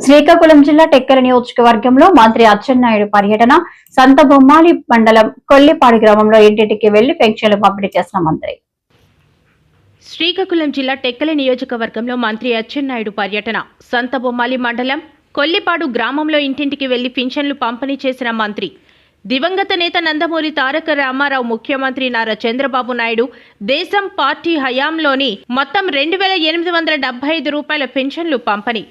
శ్రీకాకుళం జిల్లా టెక్కల నియోజకవర్గంలో మంత్రి అచ్చెన్నాయుడు పర్యటన సంత బొమ్మాలి మండలం కొల్లిపాడు గ్రామంలో ఇంటింటికి వెళ్ళి పెన్షన్లు పంపిణీ చేసిన మంత్రి. శ్రీకాకుళం జిల్లా టెక్కల నియోజకవర్గంలో మంత్రి అచ్చెన్నాయుడు పర్యటన సంత బొమ్మాలి మండలం కొల్లిపాడు గ్రామంలో ఇంటింటికి వెళ్ళి పింఛన్లు పంపిణీ చేసిన మంత్రి. దివంగత నేత నందమూరి తారక రామారావు ముఖ్యమంత్రి నారా చంద్రబాబు నాయుడు దేశం పార్టీ హయాంలోని మొత్తం రెండు వేల ఎనిమిది వందల డెబ్బై ఐదు రూపాయల పెన్షన్లు పంపిణీ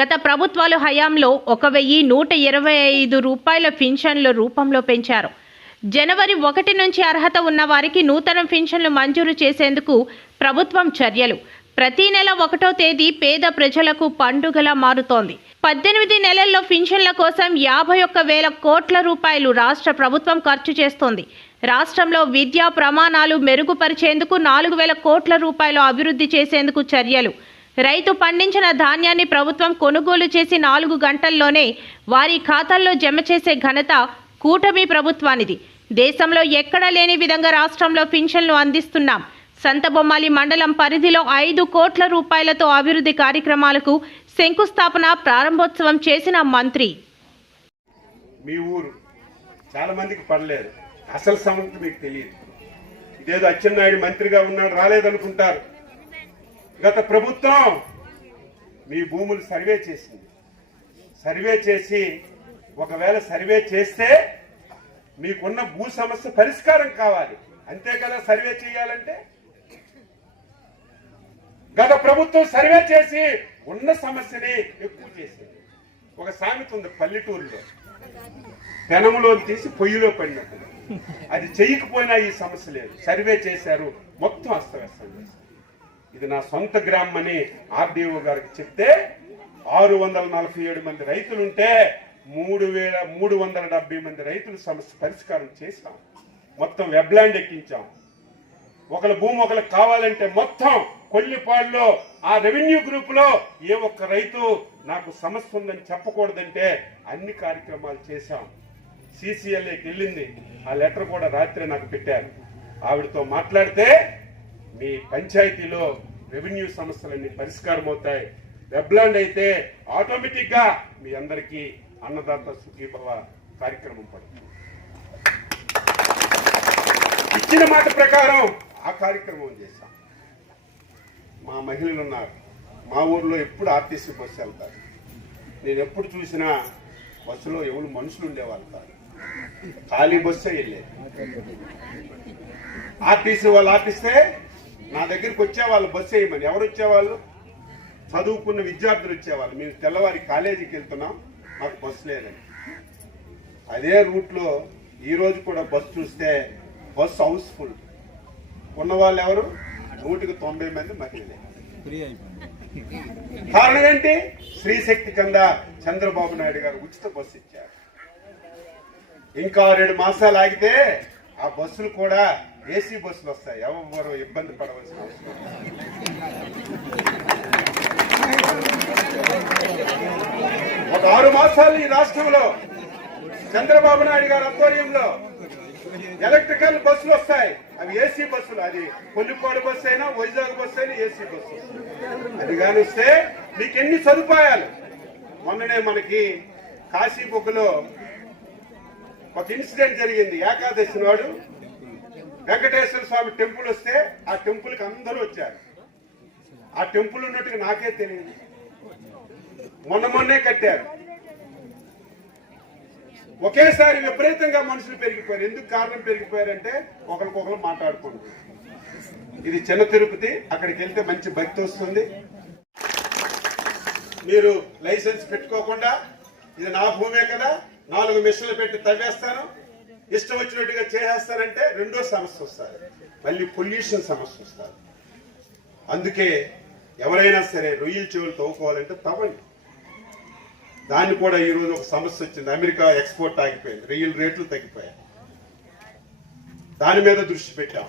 గత ప్రభుత్వాలు హయాంలో ఒక వెయ్యి నూట ఇరవై ఐదు రూపాయల పింఛన్ల రూపంలో పెంచారు. జనవరి ఒకటి నుంచి అర్హత ఉన్న వారికి నూతన పింఛన్లు మంజూరు చేసేందుకు ప్రభుత్వం చర్యలు. ప్రతి నెల ఒకటో తేదీ పేద ప్రజలకు పండుగలా మారుతోంది. పద్దెనిమిది నెలల్లో పింఛన్ల కోసం యాభై ఒక్క వేల కోట్ల రూపాయలు రాష్ట్ర ప్రభుత్వం ఖర్చు చేస్తోంది. రాష్ట్రంలో విద్యా ప్రమాణాలు మెరుగుపరిచేందుకు నాలుగు వేల కోట్ల రూపాయలు అభివృద్ధి చేసేందుకు చర్యలు. రైతు పండించిన ధాన్యాన్ని ప్రభుత్వం కొనుగోలు చేసి నాలుగు గంటల్లోనే వారి ఖాతాల్లో జమ చేసే ఘనత కూటమి ప్రభుత్వానిది. దేశంలో ఎక్కడా లేని విధంగా రాష్ట్రంలో పింఛన్లు అందిస్తున్నాం. సంతబొమ్మాలి మండలం పరిధిలో ఐదు కోట్ల రూపాయలతో అభివృద్ధి కార్యక్రమాలకు శంకుస్థాపన ప్రారంభోత్సవం చేసిన మంత్రి. మీ ఊరు చాలా మందికి పడలేదు. అసలు సమస్య మీకు తెలియదు. ఇదేదో అచ్చెన్నాయుడు మంత్రిగా ఉన్నాడు రాలేదనుకుంటారు. గత ప్రభుత్వం మీ భూములు సర్వే చేసింది. సర్వే చేసి ఒకవేళ సర్వే చేస్తే మీకున్న భూ సమస్య పరిష్కారం కావాలి. అంతే కదా సర్వే చేయాలంటే? గత ప్రభుత్వం సర్వే చేసి ఉన్న సమస్యని ఎక్కువ చేసింది. ఒక సామెత ఉంది పల్లెటూరులో. పెనములో తీసి పొయ్యిలో పడినట్టు. అది చేయకపోయినా ఈ సమస్య లేదు. సర్వే చేశారు. మొత్తం అస్తవ్యస్తం. చేశారు ఇది నా సొంత గ్రామం అని ఆర్డీఓ గారికి చెప్తే ఆరు వందల నలభై ఏడు మంది రైతులుంటే మూడు వేల మూడు వందల డెబ్బై మంది రైతుల సమస్య పరిష్కారం చేశాం. మొత్తం వెబ్లాండ్ ఎక్కించాం. ఒకళ్ళ భూమి ఒకరికి కావాలంటే మొత్తం కొల్లిపాడులో ఆ రెవెన్యూ గ్రూపులో ఏ ఒక్క రైతు నాకు సమస్య ఉందని చెప్పకూడదంటే అన్ని కార్యక్రమాలు చేశాం. సిసిఎల్ఏకి వెళ్ళింది. ఆ లెటర్ కూడా రాత్రి నాకు పెట్టారు. ఆవిడతో మాట్లాడితే మీ పంచాయతీలో రెవెన్యూ సమస్యలన్నీ పరిష్కారం అవుతాయి వెబ్లాండ్ అయితే ఆటోమేటిక్గా మీ అందరికీ అన్నదాత సుఖీభవ కార్యక్రమం పడుతుంది. ఇచ్చిన మాట ప్రకారం ఆ కార్యక్రమం చేశాం మా మహిళలు ఉన్నారు. మా ఊర్లో ఎప్పుడు ఆర్టీసీ బస్సు వెళ్తారు. నేను ఎప్పుడు చూసినా బస్సులో ఎవరు మనుషులు ఉండేవాళ్ళు కాదు. ఖాళీ బస్సే వెళ్ళేది. ఆర్టీసీ వాళ్ళు ఆపిస్తే నా దగ్గరికి వచ్చేవాళ్ళు బస్సు వేయమని. ఎవరు వచ్చేవాళ్ళు? చదువుకున్న విద్యార్థులు వచ్చేవాళ్ళు. మేము తెల్లవారి కాలేజీకి వెళ్తున్నాం మాకు బస్సు లేదని. అదే రూట్లో ఈ రోజు కూడా బస్సు చూస్తే బస్సు హౌస్ఫుల్. ఉన్న వాళ్ళు ఎవరు? నూటికి తొంభై మంది మహిళలే. కారణం ఏంటి? శ్రీశక్తి కింద చంద్రబాబు నాయుడు గారు ఉచిత బస్సు ఇచ్చారు. ఇంకా రెండు మాసాలు ఆగితే ఆ బస్సులు కూడా ఏసీ బస్సులు వస్తాయి. ఎవరు ఇబ్బంది పడవలసిన ఒక ఆరు మాసాలు ఈ రాష్ట్రంలో చంద్రబాబు నాయుడు గారి ఆధ్వర్యంలో ఎలక్ట్రికల్ బస్సులు వస్తాయి. అవి ఏసీ బస్సులు. అది కొల్లిపాడు బస్సు అయినా వైజాగ్ బస్సు అయినా ఏసీ బస్సు. అది కానిస్తే వస్తే మీకు ఎన్ని సదుపాయాలు? మొన్ననే మనకి కాశీబుగ్గలో ఒక ఇన్సిడెంట్ జరిగింది. ఏకాదశి నాడు వెంకటేశ్వర స్వామి టెంపుల్ వస్తే ఆ టెంపుల్కి అందరూ వచ్చారు. ఆ టెంపుల్ ఉన్నట్టుగా నాకే తెలియదు. మొన్న మొన్నే కట్టారు. ఒకేసారి విపరీతంగా మనుషులు పెరిగిపోయారు. ఎందుకు కారణం పెరిగిపోయారంటే ఒకరికొకరు మాట్లాడుకుంటారు ఇది చిన్న తిరుపతి అక్కడికి వెళ్తే మంచి భక్తి వస్తుంది. మీరు లైసెన్స్ పెట్టుకోకుండా ఇది నా భూమే కదా నాలుగు మిషన్లు పెట్టి తవ్వేస్తాను. ఇష్టం వచ్చినట్టుగా చేసేస్తారంటే రెండో సమస్య వస్తారు. మళ్ళీ పొల్యూషన్ సమస్య వస్తారు. అందుకే ఎవరైనా సరే రొయ్యల చెవులు తవ్వుకోవాలంటే తవ్వండి. దాన్ని కూడా ఈ రోజు ఒక సమస్య వచ్చింది. అమెరికా ఎక్స్పోర్ట్ ఆగిపోయింది. రొయ్యల రేట్లు తగ్గిపోయాయి. దాని మీద దృష్టి పెట్టాం.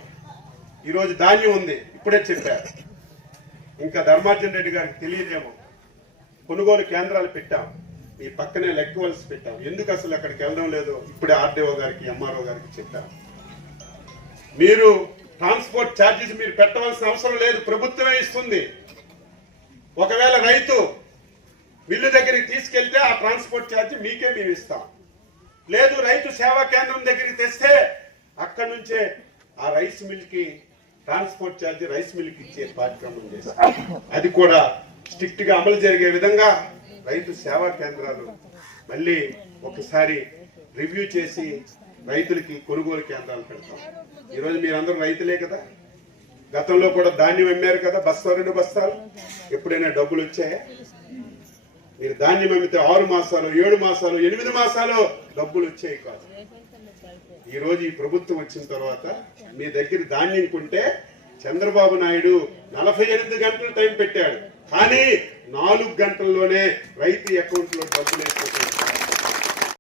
ఈరోజు ధాన్యం ఉంది. ఇప్పుడే చెప్పారు. ఇంకా ధర్మార్జన్ రెడ్డి గారికి తెలియదేమో. కొనుగోలు కేంద్రాలు పెట్టాం. ఈ పక్కనే లెక్కవలసి పెట్టాం. ఎందుకు అసలు అక్కడికి వెళ్ళడం లేదు? ఇప్పుడే ఆర్డీఓ గారికి ఎంఆర్ఓ గారికి చెప్పాం మీరు ట్రాన్స్పోర్ట్ ఛార్జెస్ మీరు పెట్టవలసిన అవసరం లేదు. ప్రభుత్వమే ఇస్తుంది. ఒకవేళ రైతు మిల్లు దగ్గరికి తీసుకెళ్తే ఆ ట్రాన్స్పోర్ట్ ఛార్జ్ మీకే మేము ఇస్తాం. లేదు రైతు సేవా కేంద్రం దగ్గరికి తెస్తే అక్కడి నుంచే ఆ రైస్ మిల్కి ట్రాన్స్పోర్ట్ ఛార్జ్ రైస్ మిల్కి ఇచ్చే కార్యక్రమం చేస్తాం. అది కూడా స్ట్రిక్ట్గా అమలు జరిగే విధంగా రైతు సేవా కేంద్రాలు మళ్ళీ ఒకసారి రివ్యూ చేసి రైతులకి కొనుగోలు కేంద్రాలు పెడతాం. ఈరోజు మీరందరూ రైతులే కదా? గతంలో కూడా ధాన్యం అమ్మారు కదా? బస్తా రెండు బస్తాలు? ఎప్పుడైనా డబ్బులు వచ్చాయా? మీరు ధాన్యం అమ్మితే ఆరు మాసాలు ఏడు మాసాలు ఎనిమిది మాసాలు డబ్బులు వచ్చాయి కాదు. ఈరోజు ఈ ప్రభుత్వం వచ్చిన తర్వాత మీ దగ్గర ధాన్యం కొంటే చంద్రబాబు నాయుడు నలభై ఎనిమిది గంటలు టైం పెట్టాడు. కానీ నాలుగు గంటల్లోనే రైతు అకౌంట్లో డబ్బులు వేసుకుంటారు